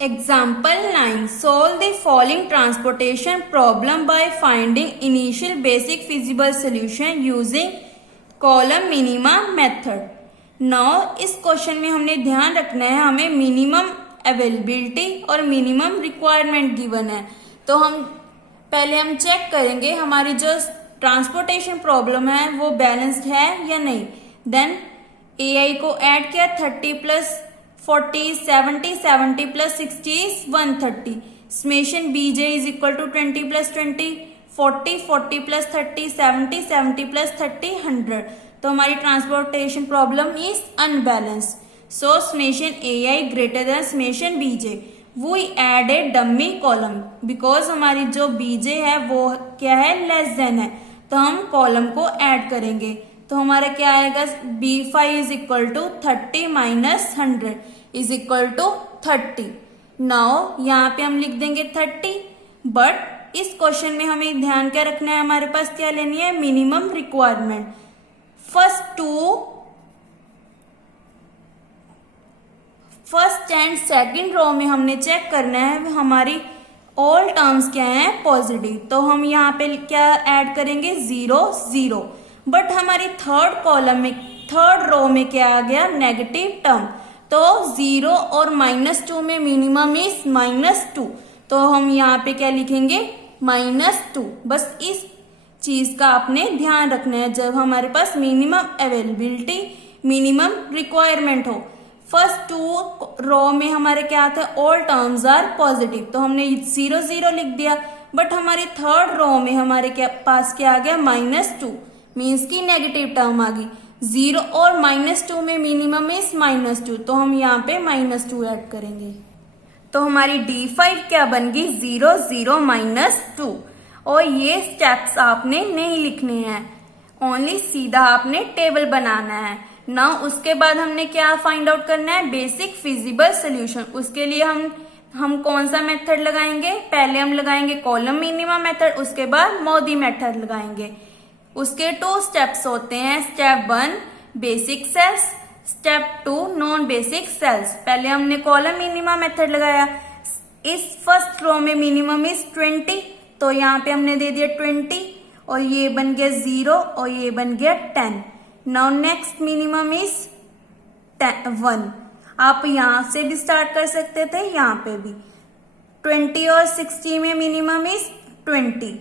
Example 9. Solve the following transportation problem by finding initial basic feasible solution using column minima method. Now इस question में हमने ध्यान रखना है, हमें मिनिमम अवेलेबिलिटी और मिनिमम रिक्वायरमेंट गिवन है। तो हम चेक करेंगे हमारी जो ट्रांसपोर्टेशन प्रॉब्लम है वो बैलेंस्ड है या नहीं। देन AI को ऐड किया, 30 plus 40 70, 70 plus 60 is 130। Summation BJ is equal to 20 plus 20 40, 40 plus 30 70, 70 plus 30 100। तो हमारी transportation problem is unbalanced. So summation AI greater than summation BJ। We add a dummy column because हमारी जो BJ है वो क्या है, लेस देन है, तो हम कॉलम को ऐड करेंगे। तो हमारा क्या आएगा, B5 is equal to 30 minus 100 is equal to 30। Now यहाँ पे हम लिख देंगे 30, बट इस क्वेश्चन में हमें ध्यान क्या रखना है, हमारे पास क्या लेनी है, minimum requirement. First and second row में हमने चेक करना है हमारी ऑल टर्म्स क्या है, पॉजिटिव। तो हम यहाँ पे क्या ऐड करेंगे, 0 0। बट हमारी थर्ड कॉलम में थर्ड रो में क्या आ गया, नेगेटिव टर्म। तो 0 और -2 में मिनिमम इज -2। तो हम यहाँ पे क्या लिखेंगे, -2। बस इस चीज का आपने ध्यान रखना है जब हमारे पास मिनिमम अवेलेबिलिटी मिनिमम रिक्वायरमेंट हो। फर्स्ट 2 रो में हमारे क्या था, ऑल टर्म्स आर पॉजिटिव, तो हमने 0 0 लिख दिया। बट हमारी थर्ड रो में हमारे पास क्या आ गया, -2, मीन्स की नेगेटिव टर्म आ गई। 0 और -2 में मिनिमम इज -2, तो हम यहाँ पे -2 ऐड करेंगे। तो हमारी D5 क्या बन गई, 0 0 -2। और ये स्टेप्स आपने नहीं लिखने हैं, ओनली सीधा आपने टेबल बनाना है ना। उसके बाद हमने क्या फाइंड आउट करना है, बेसिक फिजिबल सोल्यूशन। उसके लिए हम कौन सा मेथड लगाएंगे, पहले हम लगाएंगे कॉलम मिनिमा मेथड, उसके बाद मोदी मेथड लगाएंगे। उसके 2 स्टेप्स होते हैं, step 1 basic cells, step 2 non basic cells. पहले हमने कॉलम मिनिमा मेथड लगाया। इस फर्स्ट रो में मिनिमम इज 20, तो यहाँ पे हमने दे दिया 20, और ये बन गया 0 और ये बन गया 10। Now next minimum is 1। आप यहां से भी स्टार्ट कर सकते थे, यहाँ पे भी 20 और 60 में मिनिमम इज 20।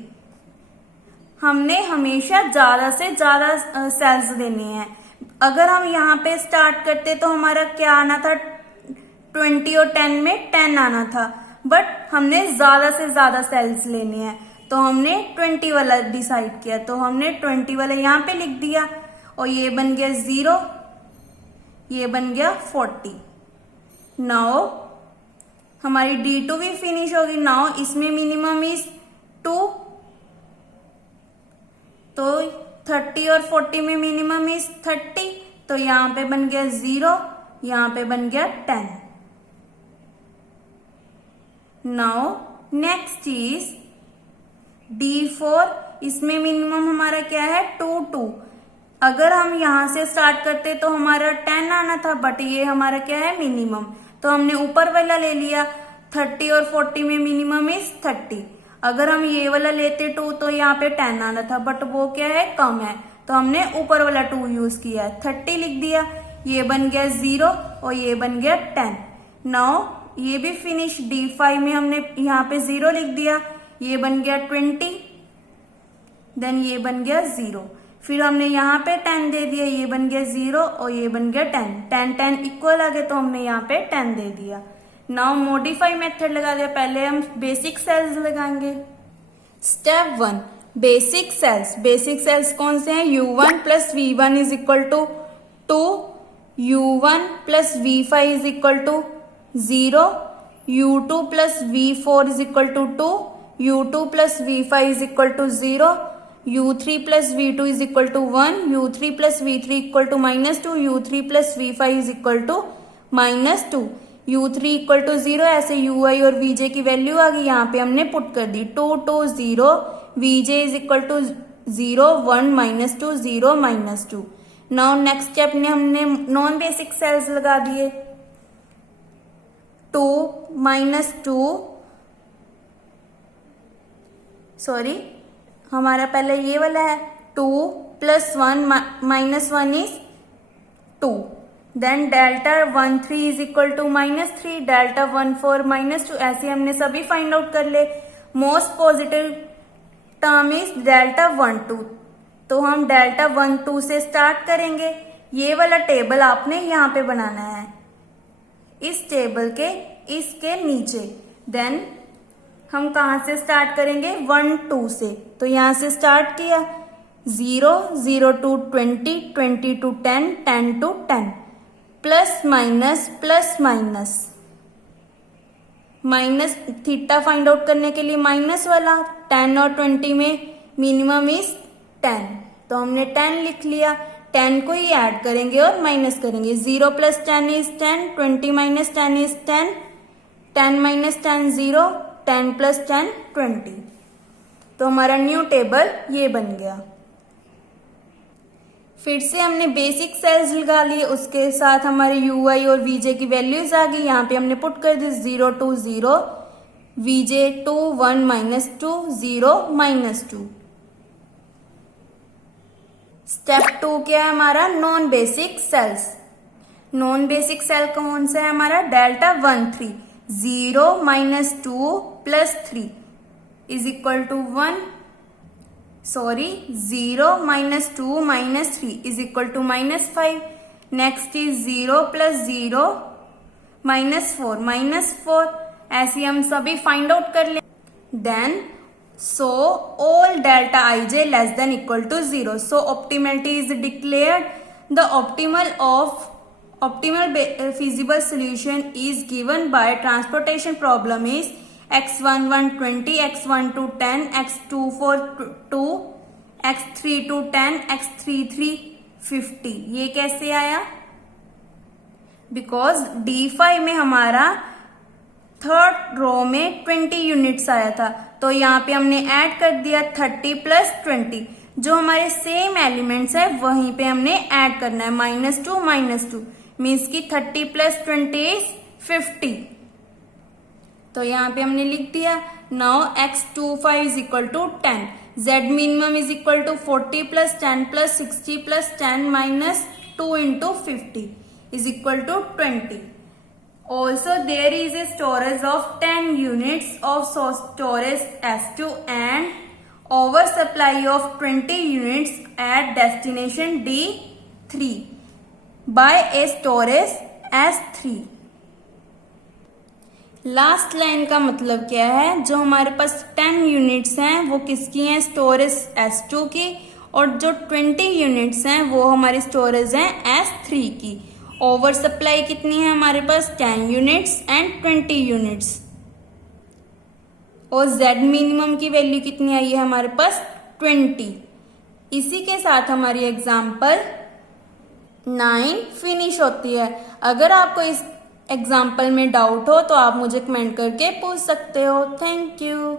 हमने हमेशा ज्यादा से ज्यादा सेल्स देने हैं। अगर हम यहाँ पे स्टार्ट करते तो हमारा क्या आना था, 20 और 10 में 10 आना था, बट हमने ज्यादा से ज्यादा सेल्स लेने हैं, तो हमने 20 वाला डिसाइड किया। तो हमने 20 वाला यहाँ पे लिख दिया, और ये बन गया 0, ये बन गया 40। नाउ हमारी D2 भी फिनिश होगी। नाउ इसमें मिनिमम इज 2, तो 30 और 40 में मिनिमम इज 30, तो यहाँ पे बन गया 0, यहाँ पे बन गया 10। नाउ नेक्स्ट इज D4, इसमें मिनिमम हमारा क्या है, 2 2। अगर हम यहां से स्टार्ट करते तो हमारा 10 आना था, बट ये हमारा क्या है, मिनिमम, तो हमने ऊपर वाला ले लिया। 30 और 40 में मिनिमम इज 30। अगर हम ये वाला लेते 2 तो यहाँ पे 10 आना था, बट वो क्या है, कम है, तो हमने ऊपर वाला 2 यूज किया, 30 लिख दिया। ये बन गया 0 और ये बन गया 10। नाउ ये भी फिनिश। D5 में हमने यहाँ पे 0 लिख दिया, ये बन गया 20, देन ये बन गया 0। फिर हमने यहाँ पे 10 दे दिया, ये बन गया 0 और ये बन गया 10। 10 10 इक्वल आ गए, तो हमने यहाँ पे 10 दे दिया। नाउ मॉडिफाई मेथड लगा दिया। पहले हम बेसिक सेल्स लगाएंगे। Step 1 basic cells. Basic cells कौन से हैं, U1 plus V1 is equal to 2, U1 plus V5 is equal to 0, U2 plus V4 is equal to 2, U2 plus V5 is equal to 0, U3 plus V2 is equal to 1, U3 plus V3 equal to -2, U3 plus V5 is equal to -2, U3 equal to 0। ऐसे UI और VJ की value आ गई, यहाँ पे हमने put कर दी 2 2 0, VJ is equal to 0 1 -2 0 -2। Now next step में हमने नॉन बेसिक सेल्स लगा दिए। 2 -2, सॉरी हमारा पहले ये वाला है 2 + 1 -1 is 2, then delta 13 is equal to -3, delta 14 -2, ऐसे हमने सभी फाइंड आउट कर ले। Most positive term is delta 12, तो हम डेल्टा 12 से स्टार्ट करेंगे। ये वाला टेबल आपने यहाँ पे बनाना है, इस टेबल के इसके नीचे। देन हम कहाँ से स्टार्ट करेंगे, 1 2 से, तो यहां से स्टार्ट किया 0 0 to 20 20 to 10 10 to 10, plus minus theta find out करने के लिए माइनस वाला, 10 और 20 में मिनिमम इज 10, तो हमने 10 लिख लिया। 10 को ही ऐड करेंगे और माइनस करेंगे। 0 + 10 इज 10, 20 - 10 इज 10, 10 - 10 0, 10 + 10 20, तो हमारा न्यू टेबल ये बन गया। फिर से हमने बेसिक सेल्स लगा लिए, उसके साथ हमारे UI और VJ की वैल्यूज आ गई। यहाँ पे हमने पुट कर दी 0 to 0, VJ 2 1 -2 0 -2। स्टेप 2 क्या है हमारा, non basic cells. Non basic cell कौन सा है हमारा, delta 13, 0 -2 + 3 is equal to 1, sorry 0 -2 - 3 is equal to -5। Next is 0 + 0 -4 ऐसे हम सभी फाइंड आउट कर ले। Then so all delta ij less than equal to 0, so optimality is declared. The optimal feasible solution is given by transportation problem is x11 20, x12 10, x24 2, x32 10, x33 50। ये कैसे आया, because D5 में हमारा third row में 20 units आया था, तो यहाँ पे हमने ऐड कर दिया 30 + 20, जो हमारे सेम एलिमेंट्स है वहीं पे हमने ऐड करना है, -2 मीन्स की 30 + 20 इज 50, तो यहाँ पे हमने लिख दिया। Now x25 is equal to 10, z minimum is equal to 40 + 10 + 60 + 10 -2 × 50 is equal to 20। Also there is a storage of 10 units of storage S2 and oversupply of 20 units at destination D3 by a storage S3। Last line का मतलब क्या है, जो हमारे पास 10 units हैं वो किसकी हैं, स्टोरेज S2 की, और जो 20 यूनिट्स हैं वो हमारी स्टोरेज हैं S3 की। ओवर सप्लाई कितनी है हमारे पास, 10 यूनिट्स एंड 20 यूनिट्स, और Z मिनिमम की वैल्यू कितनी आई है हमारे पास, 20। इसी के साथ हमारी एग्जाम्पल 9 फिनिश होती है। अगर आपको इस एग्जाम्पल में डाउट हो तो आप मुझे कमेंट करके पूछ सकते हो। Thank you.